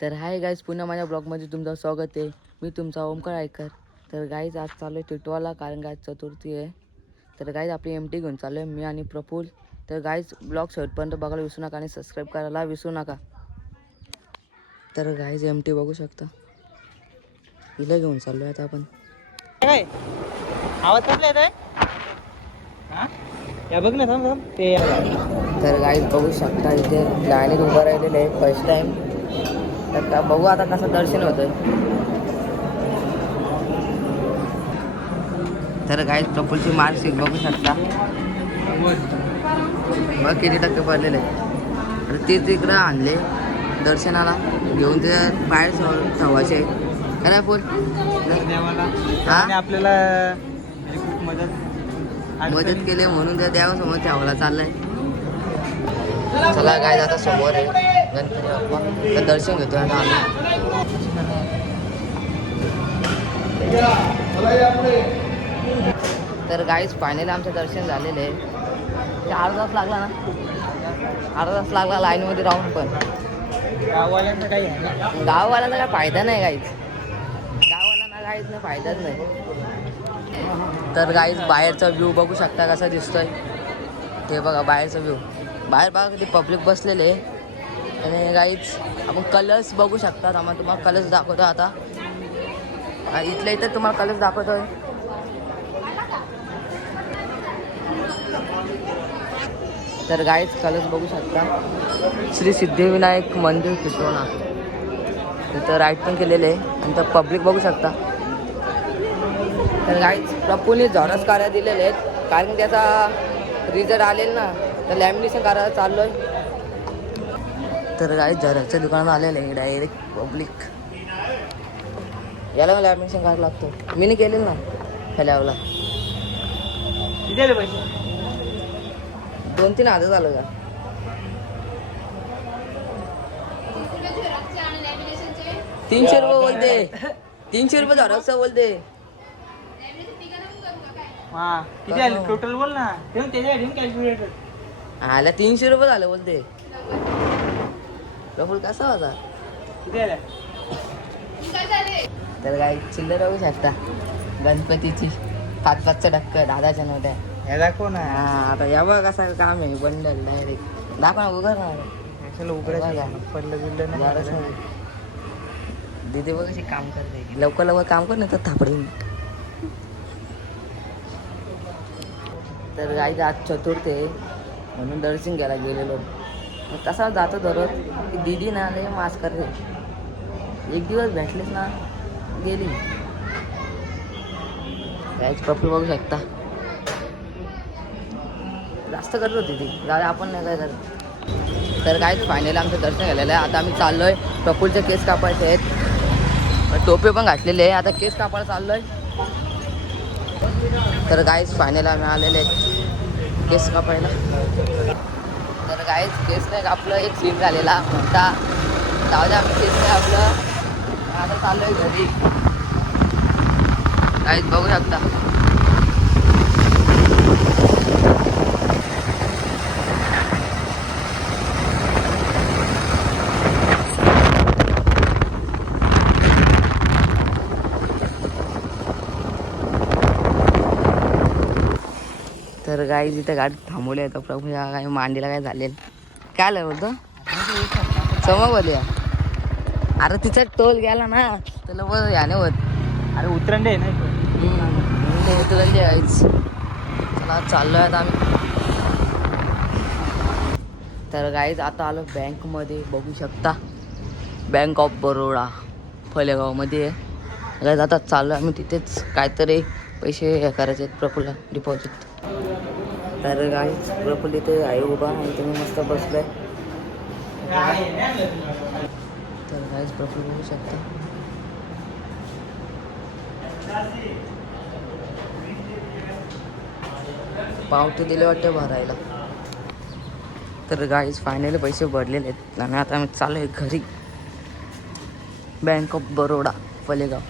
तर hi guys, पुन्हा माझ्या ब्लॉगमध्ये तुमचं स्वागत आहे. मी तुमचा ओमकार आयकर. तर गाईज आज चालू आहे टिटवाला, कारण गाईज चतुर्थी आहे. तर गाईज आपली एमटी घेऊन चालू आहे मी आणि प्रफुल. तर गाईज ब्लॉग शेवटपर्यंत बघायला विसरू नका आणि सबस्क्राईब करायला विसरू नका. तर गाईज एमटी बघू शकता, हिला घेऊन चाललो आहे आता आपण. काय आवाज कसला येतोय? या बघ ना, थांब थांब ते. तर गाईज बघू शकता, इथे लाईनीत उभं राहिलेलं आहे फर्स्ट टाइम. तर बघू आता कसं दर्शन होतंय. तर गाईज प्रफुलची मार्कशीट बघू शकता, बघ किती टक्के पडलेले. तर ते तिकडं आणले दर्शनाला घेऊन, ते बाहेर ठेवायचे काय फुल देवाला आपल्याला म्हणजे खूप मदत केली म्हणून त्या देवासमोर ठेवायला चाललाय. चला गाईज आता समोर आहे गणपती बाप्पा, तर दर्शन घेतो आता आम्ही. तर गाईज फायनली आमचं दर्शन झालेलं आहे. ते अर्धा तास लागला ना, अर्धा तास लागला लाईनमध्ये राहून. पण गाववाल्यांचा काही आहे ना, गाववाल्यांचा काय फायदा नाही गाईज, गाववाल्यांना काहीच नाही, फायदाच नाही. तर गाईज बाहेरचा व्ह्यू बघू शकता कसा दिसतोय. ते बघा बाहेरचा व्ह्यू, बाहेर बघा किती पब्लिक बसलेले. आणि गाईज आपण कलर्स बघू शकता. आम्हाला तुम्हाला कलर्स दाखवतो आता. इथल्या इथं तुम्हाला कलर्स दाखवतोय. तर गाईज कलर्स बघू शकता. श्री सिद्धिविनायक मंदिर टिटवाळा, इथं राईट पण केलेलं आहे. आणि तर पब्लिक बघू शकता. तर गाईज प्रफुल्ली झॉरस कार्य दिलेले आहेत, कारण त्याचा रिझल्ट आलेला ना, तर लॅमिनेशन करायला चाललो आहे. तर गाईज झॉरसच्या दुकानात आलेलं आहे डायरेक्ट पब्लिक. याला लॅमिनेशन करायला लागतो. मी नाही केलेलं ना फॅल्यावला. किती आले पैसे? 2-3 हजार झालं का? ₹300 बोलते, 300 रुपये झॉरसचं बोलते. हा किती आले टोटल बोल ना, त्याच्यासाठी कॅल्क्युलेटर आला 300 रुपये झालं बोलते. प्रफुल कसा होता? किती आल्या? तर काय चिल्लर बघू शकता गणपतीची 5-5चा टक्कर, 10च्या नोट्या. हे दाखव ना. हा आता या बघ कसं काम आहे, बंडल डायरेक्ट दाखव ना. उघड ना, कशाला उघडायचं, पडलं बिडलं ना. दीदी बघ कशी काम करते, लवकर लवकर काम कर नाही तर थापडेल. तर गाईज आज चतुर्थी आहे म्हणून दर्शन घ्यायला गेलेलो. मग तसा जातो दररोज की दीदी ना लय मास करते. एक दिवस भेटलेच ना गेली. गाईज प्रफुल बघू शकता, जास्त करत होती ती, गाडी आपण नाही काय करत. तर गाईज फायनली आमचं दर्शन झालेलं आहे. आता आम्ही चाललो आहे, प्रफुलचे केस कापायचे आहेत, टोपे पण घातलेले आहे. आता केस कापायला चाललो आहे. तर गाईज फायनली आम्ही आलेले आहेत केस कापायला. तर गाईज केस नाही कापलं, एक सीन झालेला म्हणता जाऊ द्या, आम्ही केस नाही कापलं. आता चाललो आहे घरी. गाईज बघू शकता. तर गाईज इथं गाडी थांबवली आहे. तर प्रभू या काय मांडीला काय झालेलं काय आलं बोलतो समोर बोलूया. अरे तिचा टोल गेला ना, त्याला बघ याने होत. अरे उतरंडे आहे ना, उतरंडे आहेच. चला चाललो आहे आता आम्ही. तर गाईज आता आलो बँकमध्ये, बघू शकता बँक ऑफ बरोडा फलेगावमध्ये आहे. गाईज आता चाललो आहे आम्ही तिथेच, काहीतरी पैसे हे करायचे आहेत प्रफुल्ला, डिपॉझिट. तर गाईज प्रफुल्ल इथे आहे उभा आणि तुम्ही मस्त बसलाय. तर गाईज प्रफुल्ल बघू शकता. पावती दिले वाटते भरायला. तर गाईज फायनली पैसे भरलेले आहेत आणि आता आम्ही चालू आहे घरी. Bank of Baroda Phalegaon.